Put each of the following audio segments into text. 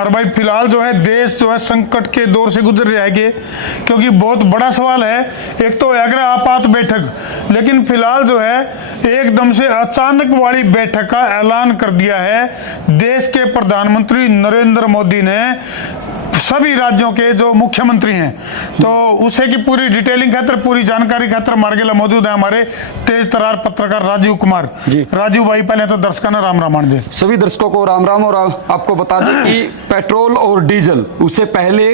और भाई फिलहाल जो है देश जो है संकट के दौर से गुजर रहा है, क्योंकि बहुत बड़ा सवाल है। एक तो अगर आपात बैठक, लेकिन फिलहाल जो है एकदम से अचानक वाली बैठक का ऐलान कर दिया है देश के प्रधानमंत्री नरेंद्र मोदी ने सभी राज्यों के जो मुख्यमंत्री हैं। तो उसे की पूरी डिटेलिंग खातर, पूरी जानकारी खातर हमारे गेला मौजूद है हमारे तेज तरार पत्रकार राजीव कुमार। राजीव भाई, पहले तो दर्शकों ने राम रामायण दे। सभी दर्शकों को राम राम। और आपको बता दें कि पेट्रोल और डीजल, उससे पहले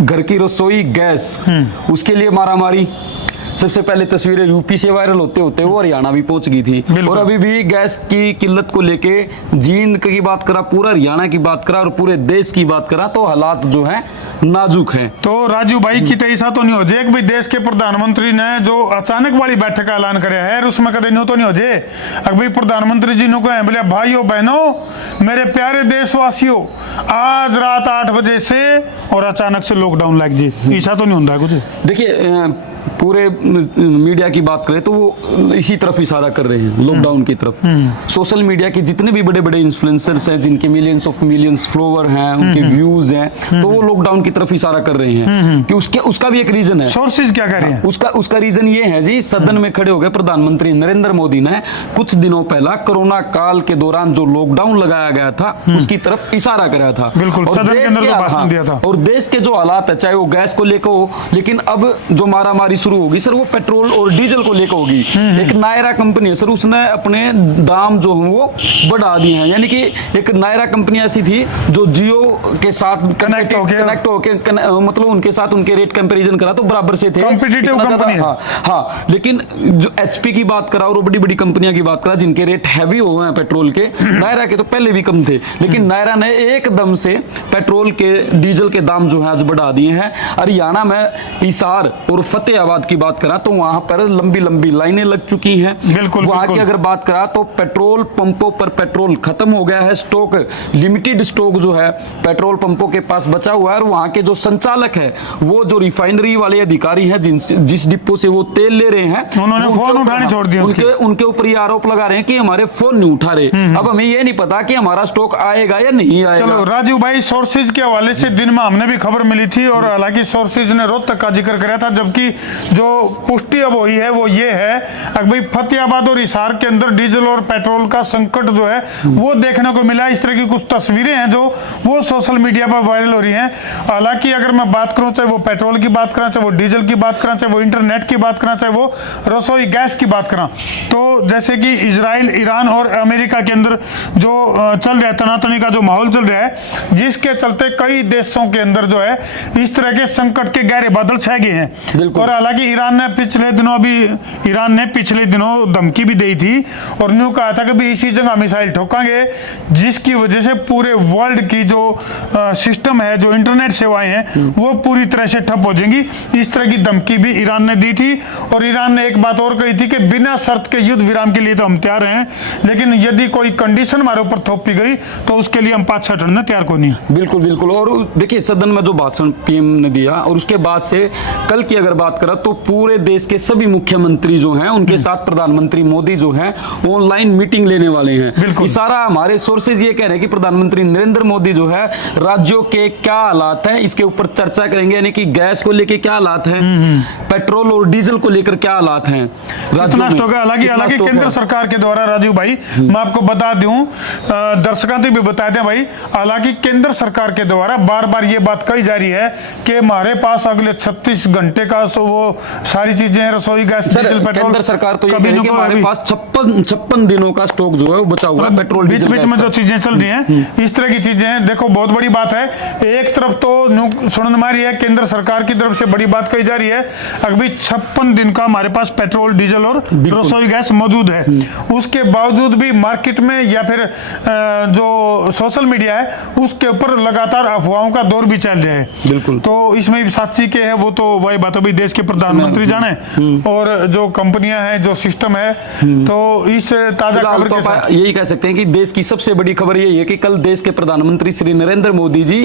घर की रसोई गैस, उसके लिए मारामारी। सबसे पहले तस्वीरें यूपी से वायरल होते होते वो हरियाणा भी पहुंच गई थी। और अभी भी गैस की किल्लत को लेके जींद की बात करा, पूरा हरियाणा की बात करा और पूरे देश की बात करा तो हालात जो है नाजुक हैं। तो राजू भाई की तो ऐसा तो नहीं हो जाए कि देश के प्रधानमंत्री ने जो अचानक वाली बैठक का ऐलान कराया है उसमें कदे न्यू तो नहीं हो जाए। अगर भाई प्रधानमंत्री जी ने कहे बोले भाइयों बहनों मेरे प्यारे देशवासियों, आज रात 8 बजे से और अचानक से लॉकडाउन लग जाए, ऐसा तो नहीं होता कुछ। देखिए पूरे मीडिया की बात करें तो वो इसी तरफ इशारा कर रहे हैं, लॉकडाउन की तरफ। सोशल मीडिया के जितने भी बड़े बड़े इन्फ्लुएंसर्स हैं जिनके मिलियंस ऑफ मिलियंस फॉलोअर हैं, उनके व्यूज हैं, तो वो लॉकडाउन की तरफ इशारा कर रहे हैं कि उसका भी एक रीजन है। सोर्सेज क्या कह रहे हैं? उसका रीजन ये है जी, सदन में खड़े हो गए प्रधानमंत्री नरेंद्र मोदी ने कुछ दिनों पहला कोरोना काल के दौरान जो लॉकडाउन लगाया गया था उसकी तरफ इशारा कराया था। बिल्कुल, सदन के अंदर तो भाषण दिया था। और देश के जो हालात है, चाहे वो गैस को लेकर हो, लेकिन अब जो मारामारी शुरू होगी सर वो पेट्रोल और डीजल को लेकर होगी। एक नायरा कंपनी है सर, उसने अपने दाम जो है वो बढ़ा दिए हैं। यानी कि एक नायरा कंपनी ऐसी थी जो जियो के साथ कनेक्ट होके मतलब उनके साथ उनके रेट कंपैरिजन करा तो बराबर से थे, कॉम्पिटिटिव कंपनी है। हाँ, लेकिन जो एचपी की बात करा और बड़ी बड़ी कंपनियां की बात करा जिनके रेट हैवी हो गए हैं पेट्रोल के, नायरा के तो पहले भी कम थे, लेकिन नायरा ने एकदम से पेट्रोल के डीजल के दाम जो है आज बढ़ा दिए हैं। हरियाणा में हिसार और फतेहाबाद की बात करा तो वहां पर लंबी लंबी लाइनें लग चुकी हैं। बिल्कुल, वहां की अगर बात करा तो पेट्रोल पंपों पर पेट्रोल खत्म हो गया है, स्टॉक लिमिटेड स्टॉक जो है पेट्रोल पंपों के पास बचा हुआ है। और वहां के जो संचालक है, वो जो रिफाइनरी वाले अधिकारी हैं जिस डिपो से वो तेल ले रहे हैं, उन्होंने फोन उठाने छोड़ दिया। उनके ऊपर ये आरोप लगा रहे हैं कि हमारे फोन नहीं उठा रहे। अब हमें ये नहीं पता कि हमारा स्टॉक आएगा या नहीं आएगा। चलो राजीव भाई, सोर्सेज के हवाले से दिन में हमने भी खबर मिली थी और हालांकि सोर्सेज ने रोहतक का जिक्र कराया था, जबकि जो पुष्टि अब हुई है वो ये है कि भाई फतेहाबाद और हिसार के अंदर डीजल और पेट्रोल का संकट जो है वो देखने को मिला। इस तरह की कुछ तस्वीरें हैं जो वो सोशल मीडिया पर वायरल हो रही हैं। हालांकि अगर मैं बात करूं, चाहे वो पेट्रोल की बात करें, चाहे वो डीजल की बात करें, चाहे वो इंटरनेट की बात करें, चाहे वो रसोई गैस की बात करें, तो जैसे कि इजराइल, ईरान और अमेरिका के अंदर जो चल रहा है तनातनी का जो माहौल चल रहा है, जिसके चलते कई देशों के अंदर जो है इस तरह के संकट के गहरे बादल छा गए हैं। और हालांकि ईरान ने पिछले दिनों धमकी भी दी थी और न्यू कहा था कि भी इसी जगह मिसाइल ठोकांगे, जिसकी वजह से पूरे वर्ल्ड की जो सिस्टम है, जो इंटरनेट सेवाएं हैं, वो पूरी तरह से ठप हो जाएंगी। इस तरह की धमकी भी ईरान ने दी थी। और ईरान ने एक बात और कही थी कि बिना शर्त के युद्ध विराम के लिए तो हम तैयार हैं, लेकिन यदि कोई कंडीशन हमारे ऊपर थोपी गई तो उसके लिए हम पाछा हटने तैयार को नहीं। बिल्कुल बिल्कुल। और देखिए सदन में जो भाषण पीएम ने दिया और उसके बाद से कल की अगर बात करें तो पूरे देश के सभी मुख्यमंत्री जो हैं उनके साथ प्रधानमंत्री मोदी जो हैं ऑनलाइन मीटिंग लेने वाले हैं। इशारा हमारे सोर्सेज ये कह रहे हैं कि प्रधानमंत्री नरेंद्र मोदी जो है राज्यों के क्या हालात हैं इसके ऊपर चर्चा करेंगे। यानी कि गैस को लेकर क्या हालात हैं, पेट्रोल और डीजल को लेकर क्या हालात हैं राज्यों में। हालांकि केंद्र सरकार के द्वारा राजीव भाई मैं आपको बता दूं, दर्शकों को भी बता दें भाई, हालांकि केंद्र सरकार के द्वारा बार बार ये बात कही जा रही है कि हमारे पास अगले 36 घंटे का वो सारी चीजें, रसोई गैस, डीजल, पेट्रोल। केंद्र सरकार तो ये कह रही है कि हमारे पास 56 दिनों का स्टॉक जो है वो बचा हुआ है पेट्रोल बीच बीच में जो चीजें चल रही हैं, इस तरह की चीजें हैं। देखो बहुत बड़ी बात है, एक तरफ तो सुनन मारी है केंद्र सरकार की तरफ से बड़ी बात कही जा रही है, अभी 56 दिन का हमारे पास पेट्रोल, डीजल और रसोई गैस मौजूद है। उसके बावजूद भी मार्केट में या फिर जो सोशल मीडिया है उसके ऊपर लगातार अफवाहों का दौर भी चल रहा है। बिल्कुल। तो इसमें भी साक्षी के है वो तो वही बात, अभी देश के प्रधानमंत्री जाने और जो कंपनियां हैं, जो सिस्टम है, तो इस ताजा खबर के साथ यही कह सकते हैं कि देश की सबसे बड़ी खबर यही है कि कल देश के प्रधानमंत्री श्री नरेंद्र मोदी जी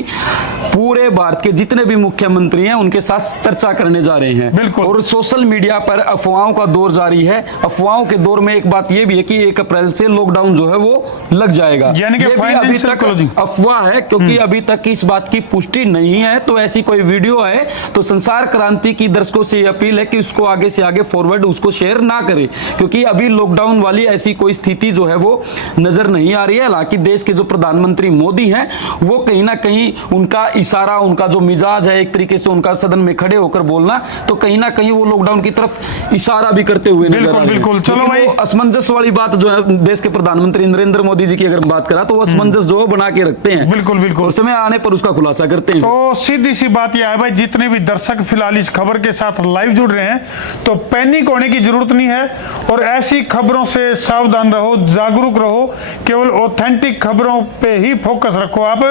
पूरे भारत के जितने भी मुख्यमंत्री हैं उनके साथ चर्चा करने जा रहे हैं। बिल्कुल। और सोशल मीडिया पर अफवाहों का दौर जारी है। अफवाहों के दौर में एक बात यह भी है कि 1 अप्रैल से लॉकडाउन जो है वो लग जाएगा, यानी कि ये भी अभी तक अफवाह है, क्योंकि अभी तक इस बात की पुष्टि नहीं है। तो ऐसी कोई वीडियो है तो संसार क्रांति की दर्शकों से अपील है कि उसको आगे से आगे फॉरवर्ड उसको शेयर ना करें, क्योंकि अभी लॉकडाउन वाली ऐसी कोई स्थिति जो है वो नजर नहीं आ रही है। हालांकि देश के जो प्रधानमंत्री मोदी हैं वो कहीं ना कहीं उनका इशारा, उनका जो मिजाज है, एक तरीके से उनका सदन में खड़े होकर बोलना, तो कहीं ना कहीं वो लॉकडाउन की तरफ इशारा भी करते हुए नजर आ रहे हैं। बिल्कुल। चलो भाई, असमंजस वाली बात जो है देश के प्रधानमंत्री नरेंद्र मोदी जी की अगर बात करा तो वो असमंजस जो बना के रखते हैं। बिल्कुल बिल्कुल। और समय आने पर उसका खुलासा करते हैं। तो सीधी सी बात यह है भाई, जितने भी दर्शक फिलहाल इस खबर के साथ लाइव जुड़ रहे हैं तो पैनिक होने की जरूरत नहीं है, और ऐसी खबरों से सावधान रहो, जागरूक रहो, केवल ऑथेंटिक खबरों पे ही फोकस रखो आप,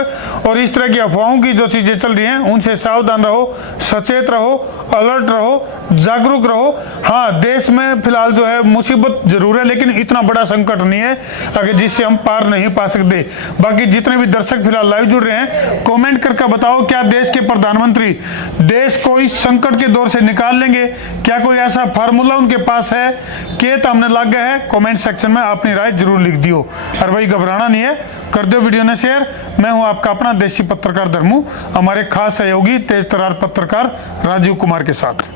और इस तरह की अफवाहों की जो चीजें चल रही हैं उनसे सावधान रहो, सचेत रहो, अलर्ट रहो, जागरूक रहो। हाँ, देश में फिलहाल जो है मुसीबत जरूर है, लेकिन इतना बड़ा संकट नहीं है अगर जिससे हम पार नहीं पा सकते। बाकी जितने भी दर्शक फिलहाल लाइव जुड़ रहे हैं, कमेंट करके बताओ क्या देश के प्रधानमंत्री देश को इस संकट के दौर से निकाल लेंगे? क्या कोई ऐसा फार्मूला उनके पास है? केत हमने लग गए है? कमेंट सेक्शन में अपनी राय जरूर लिख दियो। और भाई घबराना नहीं है, कर दो वीडियो ने शेयर। मैं हूं आपका अपना देसी पत्रकार धर्मू, हमारे खास सहयोगी तेज तर्रार पत्रकार राजीव कुमार के साथ।